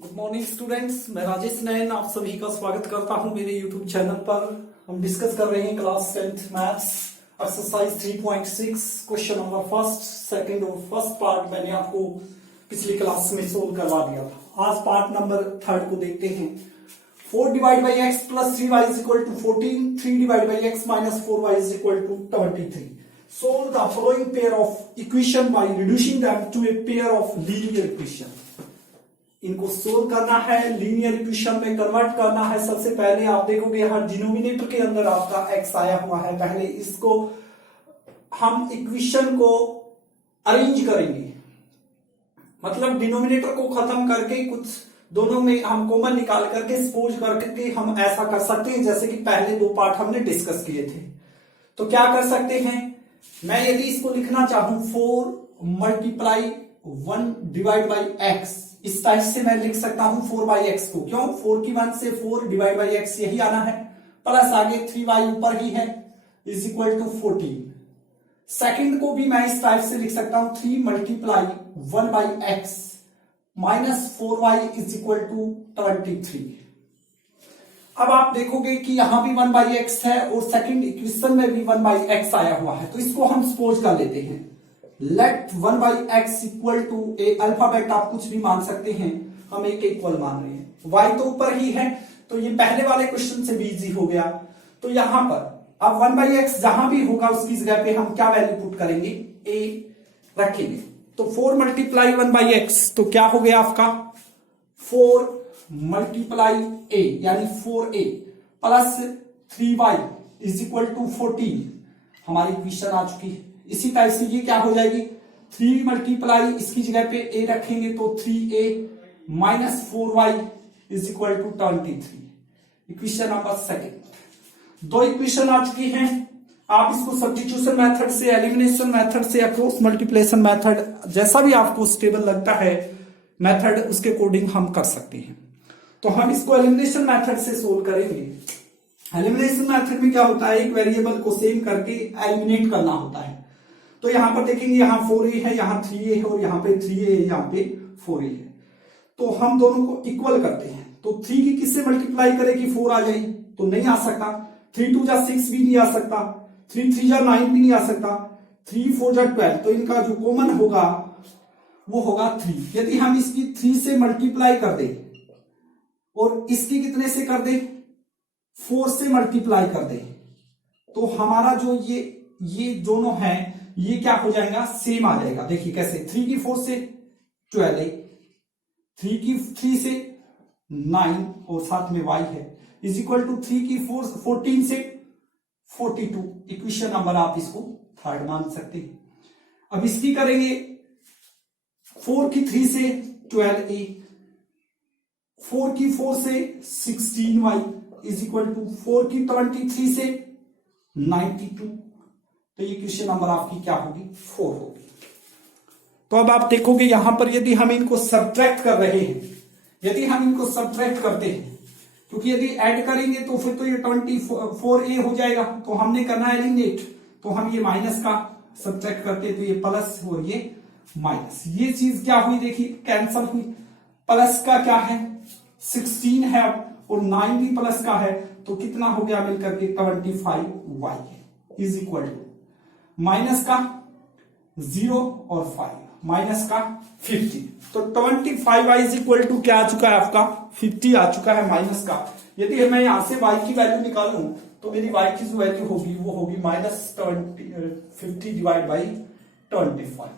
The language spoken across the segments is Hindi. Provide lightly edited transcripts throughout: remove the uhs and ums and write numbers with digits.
गुड मॉर्निंग स्टूडेंट्स, मैं राजेश नयन आप सभी का स्वागत करता हूं मेरे यूट्यूब चैनल पर। हम डिस्कस कर रहे हैं class 10th maths exercise 3.6 question number first, second और फर्स्ट पार्ट मैंने आपको पिछली क्लास में सोल्व करवा दिया था। आज पार्ट नंबर थर्ड को देखते हैं। 4 divide by x plus 3y is equal to 14, 3 divide by x minus 4y is equal to 23। Solve the following pair of equation by reducing them to a pair of linear equation। इनको सोल्व करना है, लीनियर इक्वेशन में कन्वर्ट करना है। सबसे पहले आप देखोगे यहाँ डिनोमिनेटर के अंदर आपका x आया हुआ है। पहले इसको हम इक्वेशन को अरेंज करेंगे, मतलब डिनोमिनेटर को खत्म करके कुछ दोनों में हम कॉमन निकाल करके सपोज करके हम ऐसा कर सकते हैं जैसे कि पहले दो पार्ट हमने डिस्कस किए थे। तो क्या कर सकते हैं, मैं यदि इसको लिखना चाहूं 4 मल्टीप्लाई 1 डिवाइड बाई एक्स, इस टाइप से मैं लिख सकता हूं 4 बाई एक्स को। क्यों? 4 की 1 से 4 डिवाइड बाई एक्स यही आना है, प्लस आगे 3y ऊपर ही है इज इक्वल टू 14। सेकंड को भी मैं इस टाइप से लिख सकता हूं 3 multiply 1 by x minus 4y is equal to 23। अब आप देखोगे कि यहां भी 1 बाई एक्स है और सेकंड इक्वेशन में भी 1 बाई एक्स आया हुआ है। तो इसको हम सपोज कर लेते हैं, let 1 by x equal to A alphabet आप कुछ भी मान सकते हैं, हम एक इक्वल मान रहे हैं। y तो ऊपर ही है तो ये पहले वाले क्वेश्चन से भी इजी हो गया। तो यहां पर अब 1 बाई एक्स जहां भी होगा उसकी जगह पे हम क्या वैल्यू पुट करेंगे, a रखेंगे। तो 4 मल्टीप्लाई 1 बाई एक्स तो क्या हो गया आपका 4 मल्टीप्लाई a यानी 4a plus 3y is equal to 14 हमारी इक्वेशन आ चुकी है। इसी टाइप से ये क्या हो जाएगी 3 मल्टीप्लाई इसकी जगह पे a रखेंगे तो 3a minus 4y is equal to 23। Equation number second. दो इक्वेशन आ चुकी हैं। आप इसको सब्स्टिट्यूशन मेथड से, एलिमिनेशन मेथड से या क्रॉस मल्टीप्लिकेशन मेथड, जैसा भी आपको स्टेबल लगता है मेथड, उसके अकॉर्डिंग हम कर सकते हैं। तो हम इसको एलिमिनेशन मेथड से सोल्व करेंगे। एलिमिनेशन मेथड में क्या होता है, एक वेरिएबल को सेम करके एलिमिनेट करना होता है। तो यहां पर देखेंगे यहाँ 4a है, यहाँ 3a है और यहाँ पे 3a है, यहाँ पे 4a है। तो हम दोनों को इक्वल करते हैं। तो 3 की किससे मल्टीप्लाई करेगी 4 आ जाए तो नहीं आ सकता, 3 2 जा 6 भी नहीं आ सकता, 3 3 जा 9 भी नहीं आ सकता, 3 4 जा 12। तो इनका जो कॉमन होगा वो होगा 3। यदि हम इसकी 3 से मल्टीप्लाई कर दें और इसकी कितने से कर दे 4 से मल्टीप्लाई कर दे तो हमारा जो ये दोनों है ये क्या हो जाएगा, सेम आ जाएगा। देखिए कैसे, 3 की 4 से 12, 3 की 3 से 9 और साथ में y है इज इक्वल टू 3 की 4 14 से 42। इक्वेशन नंबर आप इसको थर्ड मान सकते हैं। अब इसकी करेंगे 4 की 3 से 12a, 4 की 4 से 16y इज इक्वल टू 4 की 23 से 92। तो ये क्वेश्चन नंबर आपकी क्या होगी 4 होगी। तो अब आप देखोगे यहां पर यदि हम इनको सब्ट्रैक्ट कर रहे हैं, यदि हम इनको सब्ट्रैक्ट करते हैं, क्योंकि यदि ऐड करेंगे तो फिर तो ये 24a हो जाएगा। तो हमने करना है एलिमिनेट, तो हम ये माइनस का सब्ट्रैक्ट करते तो ये प्लस और ये माइनस, ये चीज क्या हुई देखिए कैंसल हुई। प्लस का क्या है 16 है और 9 भी प्लस का है तो कितना हो गया मिलकर के 25y is equal to minus का 0 और 5 माइनस का 50। तो 25y इज इक्वल टू क्या आ चुका है आपका 50 आ चुका है माइनस का। यदि मैं यहां से y की वैल्यू निकालूं तो मेरी y की जो वैल्यू होगी वो होगी माइनस 50 डिवाइड बाई 25।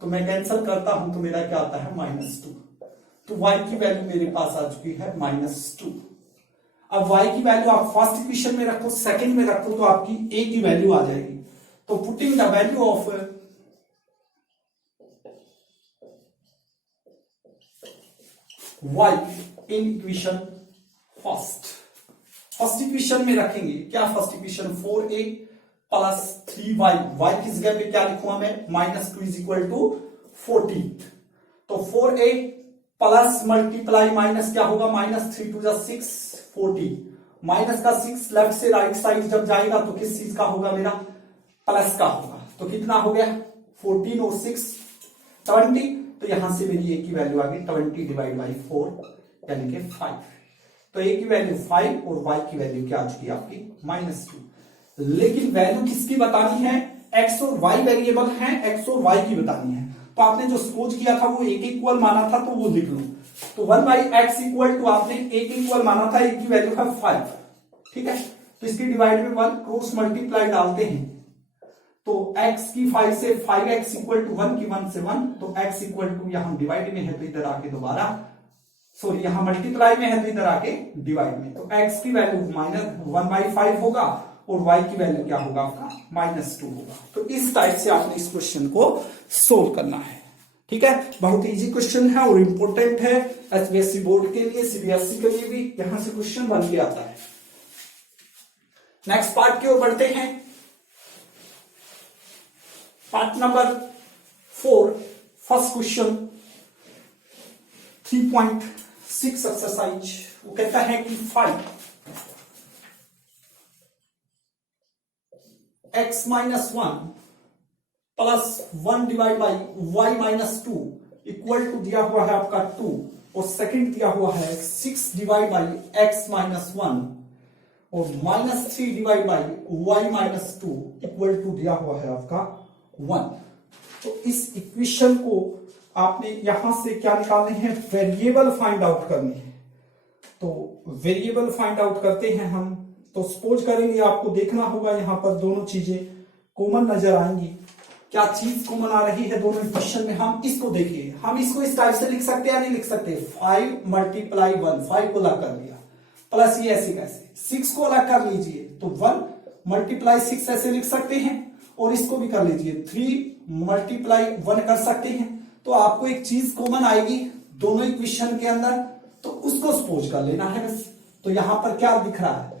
तो मैं कैंसिल करता हूं तो मेरा क्या आता है -2। तो y की वैल्यू मेरे पास आ चुकी है -2। अब y की वैल्यू आप फर्स्ट इक्वेशन में रखो, सेकंड में रखो तो आपकी a की वैल्यू आ जाएगी। तो putting the value of y in equation first equation में रखेंगे क्या, first equation 4a plus 3y, y की जगह पे क्या लिखूंगा मैं -2 इज इक्वल टू 14। तो 4a प्लस मल्टीप्लाई माइनस क्या होगा -3 2 जा 6 40, माइनस का 6 लेफ्ट से राइट साइड जब जाएगा तो किस चीज का होगा मेरा प्लस का होगा। तो कितना हो गया 14 और 6 20, तो यहां से मेरी ए की वैल्यू आ गई 20 डिवाइड बाई 4 यानी कि 5। तो ए की वैल्यू 5 और वाई की वैल्यू क्या आ चुकी है आपकी -2। लेकिन वैल्यू किसकी बतानी है, एक्स और वाई वेरिएबल हैं, एक्स और वाई की बतानी है। तो आपने जो सपोज किया था वो ए के इक्वल माना था, तो वो लिख लो। तो 1/x इक्वल टू आपने ए के इक्वल माना था, ए की वैल्यू है 5, ठीक है। तो इसकी डिवाइड में 1 क्रॉस मल्टीप्लाई डालते हैं, तो x की 5 से 5x इक्वल टू 1 की 1 से 1, तो x इक्वल टू यहां डिवाइड में है तो इधर आके दोबारा, सॉरी यहां मल्टीप्लाई में है तो इधर आके डिवाइड में, तो x की वैल्यू -1/5 होगा और y की वैल्यू क्या होगा आपका -2 होगा। तो इस टाइप से आपने इस क्वेश्चन को सोल्व करना है, ठीक है। बहुत इजी क्वेश्चन है और इंपॉर्टेंट है एचबीएससी बोर्ड के लिए, सीबीएसई के लिए भी यहां से क्वेश्चन बन के आता है। नेक्स्ट पार्ट की ओर बढ़ते हैं। Part number 4, first question 3.6 exercise. वो कहता है कि find x -1 plus 1 divide by y -2 equal to दिया हुआ है आपका 2, और सेकंड दिया हुआ है 6 डिवाइड बाई x -1 और -3 divide by y -2 equal to दिया हुआ है आपका 1। तो इस इक्वेशन को आपने यहां से क्या निकालने हैं, वेरिएबल फाइंड आउट करनी है। तो वेरिएबल फाइंड आउट करते हैं हम। तो सपोज करेंगे, आपको देखना होगा यहां पर दोनों चीजें कॉमन नजर आएंगी। क्या चीज कॉमन आ रही है दोनों इक्वेशन में, हम इसको देखिए। हम इसको इस टाइप से लिख सकते हैं या नहीं लिख सकते, 5 × 1, 5 को अलग कर दिया, प्लस ये ऐसे कैसे 6 को अलग कर लीजिए, तो 1 × 6 ऐसे लिख सकते हैं, और इसको भी कर लीजिए 3 × 1 कर सकते हैं। तो आपको एक चीज कॉमन आएगी दोनों इक्वेशन के अंदर, तो उसको सपोज कर लेना है बस। तो यहां पर क्या दिख रहा है,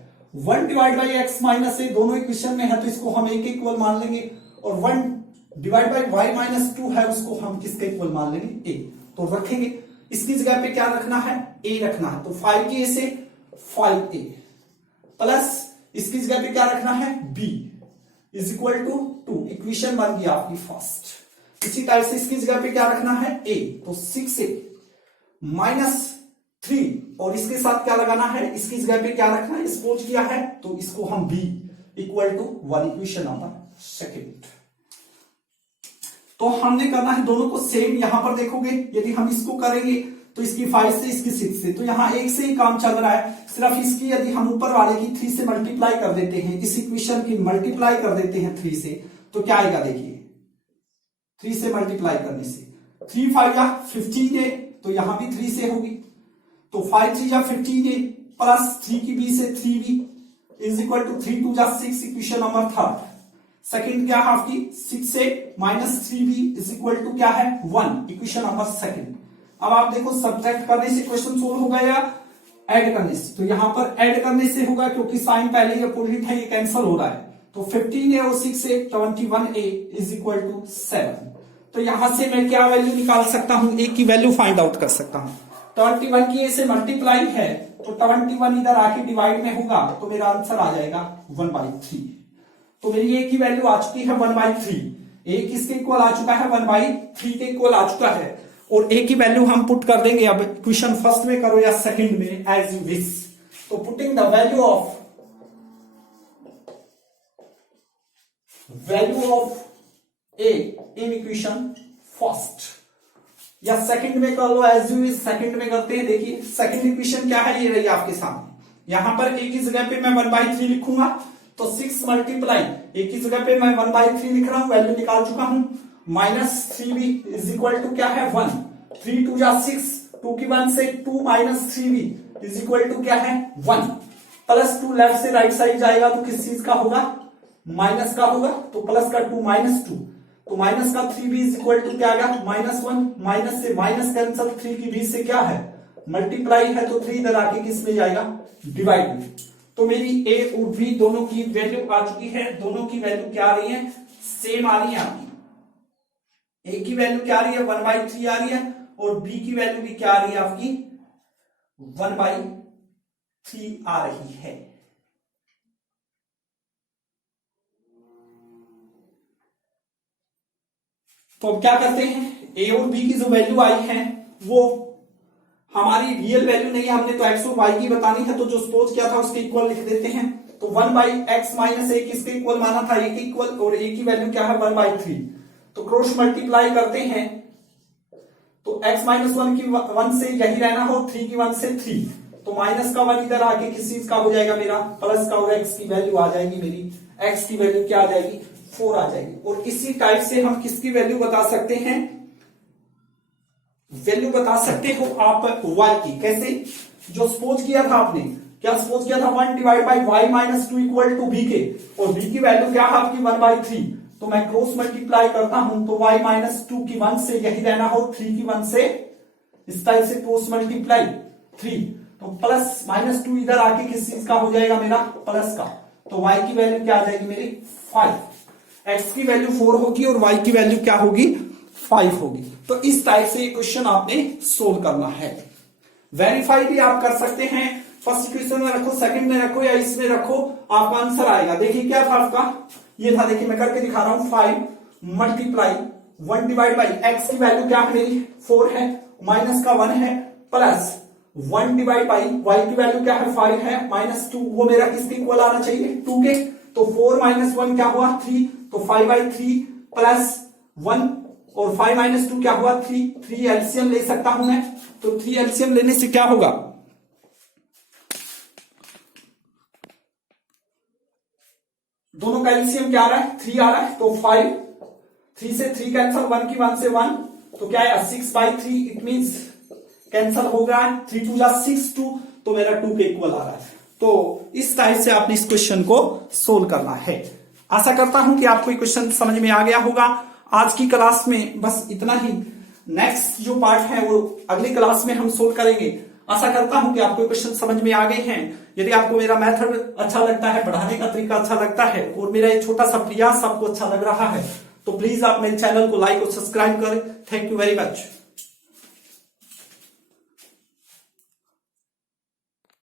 1 डिवाइड बाई x माइनस ए दोनों इक्वेशन में है, तो इसको हम a के इक्वल मान लेंगे, और 1 डिवाइड बाई y -2 है, उसको हम किसके इक्वल मान लेंगे, a। तो रखेंगे, इसकी जगह पे क्या रखना है, a रखना है। तो 5 की a से 5a प्लस इसकी जगह पे क्या रखना है, b is equal to 2। Equation बन गई आपकी फर्स्ट। इसी टाइप से इसकी जगह पे क्या रखना है, a, तो 6a -3, और इसके साथ क्या लगाना है, इसकी जगह पे क्या रखना है, सपोज किया है, तो इसको हम b equal to 1, equation number second. तो हमने करना है दोनों को सेम। यहां पर देखोगे, यदि हम इसको करेंगे तो इसकी 5 से इसकी 6 से, तो यहां एक से ही काम चल रहा है। सिर्फ इसकी यदि हम ऊपर वाले की 3 से मल्टीप्लाई कर देते हैं, इस इक्वेशन की मल्टीप्लाई कर देते हैं 3 से, तो क्या आएगा देखिए, 3 से मल्टीप्लाई करने से 3 5 या 15a, तो यहां भी 3 से होगी, तो 5 3 या 15a प्लस 3 की b से 3b इज इक्वल टू 3 2 या 6, इक्वेशन नंबर थर्ड। सेकंड क्या है आपकी, 6 से -3b इज इक्वल टू क्या है, 1, इक्वेशन नंबर सेकंड। अब आप देखो, सब्ट्रैक्ट करने से क्वेश्चन सोल्व होगा या ऐड करने से, तो यहां पर ऐड करने से होगा, क्योंकि साइन पहले ही अपोजिट है, ये कैंसिल हो रहा है। तो 15a और 6 से 21a इज इक्वल टू 7। तो यहां से मैं क्या वैल्यू निकाल सकता हूं, a की वैल्यू फाइंड आउट कर सकता हूं। 21 की a से मल्टीप्लाई है, तो 21 इधर आके डिवाइड में होगा, तो मेरा आंसर आ जाएगा 1/3। तो मेरी a की वैल्यू आ चुकी है 1/3। a किसके इक्वल आ चुका है, 1/3 के इक्वल आ चुका है, और a की वैल्यू हम पुट कर देंगे। अब क्वेश्चन फर्स्ट में करो या सेकंड में, एज यू विश। तो putting the value of a in equation first या सेकंड में कर लो, एज यू विश। सेकंड में करते हैं। देखिए सेकंड इक्वेशन क्या है, ये रही आपके सामने। यहां पर a की जगह पे मैं 1/3 लिखूंगा, तो 6 मल्टीप्लाई a की जगह पे मैं 1/3 लिख रहा हूं, वैल्यू निकाल चुका हूं। -3b इज इक्वल टू क्या है, 1। 3 2 या 6, 2 की 1 से 2 -3b इज इक्वल टू क्या है, 1। +2 लेफ्ट से राइट साइड जाएगा, तो किस चीज का होगा, माइनस का होगा। तो प्लस का 2 -2, तो माइनस का 3b इज इक्वल टू क्या आएगा, -1। माइनस से माइनस कैंसल, 3 की b से क्या है, मल्टीप्लाई है, तो 3 इधर आके किस में जाएगा, डिवाइड में। तो मेरी a और b दोनों की वैल्यू आ चुकी है। दोनों की वैल्यू क्या आ रही है, सेम आ रही है आपकी। a की वैल्यू क्या आ रही है, 1/3 आ रही है, और b की वैल्यू भी क्या आ रही है आपकी, 1/3 आ रही है। तो अब क्या करते हैं, ए और बी की जो वैल्यू आई है वो हमारी रियल वैल्यू नहीं है, हमने तो एक्स और वाई की बतानी है, तो जो सपोज किया था उसके इक्वल लिख देते हैं। तो 1/x माइनस ए किसके इक्वल माना था, ए के इक्वल, और ए की वैल्यू क्या है 1/3। तो क्रॉस मल्टीप्लाई करते हैं तो x माइनस 1 की 1 से यही रहना हो, 3 की 1 से 3, तो माइनस का 1 इधर आके किस चीज का हो जाएगा मेरा प्लस का, और x की वैल्यू आ जाएगी मेरी, x की वैल्यू क्या आ जाएगी 4 आ जाएगी। और इसी टाइप से हम किसकी वैल्यू बता सकते हैं, वैल्यू बता सकते हो आप y की। कैसे, जो सपोज किया था आपने, क्या सपोज किया था 1 divide by y minus 2 equal to B के, और b की वैल्यू क्या है आपकी 1/3। तो मैं क्रॉस मल्टीप्लाई करता हूं तो y माइनस 2 की 1 से यही रहना हो, 3 की 1 से इस टाइप से क्रॉस मल्टीप्लाई 3, तो प्लस माइनस 2 इधर आके किस चीज का हो जाएगा मेरा प्लस का, तो y की वैल्यू क्या आ जाएगी मेरी 5, x की वैल्यू 4 होगी और y की वैल्यू क्या होगी 5 होगी। तो इस टाइप से ये क्वेश्चन आपने सोल्व करना है। वेरीफाई भी आप कर सकते हैं, फर्स्ट इक्वेशन में रखो, सेकंड में रखो, या इसमें रखो, आपका आंसर आएगा। देखिए क्या था आपका, ये था, देखिए मैं करके दिखा रहा हूं, 5 मल्टीप्लाई 1 डिवाइड बाई एक्स की वैल्यू क्या है मेरी 4 है, माइनस का 1 है, प्लस 1 डिवाइड बाई वाई की वैल्यू क्या है 5 है, माइनस 2, वो मेरा किसके इक्वल आना चाहिए 2 के, तो 4 माइनस 1 क्या हुआ 3, तो 5/3 प्लस 1 और 5 माइनस 2 क्या हुआ 3 एलसीएम ले सकता हूं मैं, तो 3 एलसीएम लेने से क्या होगा, दोनों का एलसीएम क्या आ रहा है 3 आ रहा है, तो 5, 3 से 3 कैंसल, 1 की 1 से 1, तो क्या है 6/3, इट मींस कैंसल हो गया, 3 2 जा 6 2, तो मेरा 2 के इक्वल आ रहा है। तो इस टाइप से आपने इस क्वेश्चन को सोल्व करना है। आशा करता हूं कि आपको ये क्वेश्चन समझ में आ गया होगा। आज की क्लास में बस इतना ही, नेक्स्ट जो पार्ट है वो अगली क्लास में हम सोल्व करेंगे। आशा करता हूं कि आपको क्वेश्चन समझ में आ गए हैं। यदि आपको मेरा मेथड अच्छा लगता है, पढ़ाने का तरीका अच्छा लगता है, और मेरा ये छोटा सा प्रयास आपको अच्छा लग रहा है, तो प्लीज आप मेरे चैनल को लाइक और सब्सक्राइब करें। Thank you very much.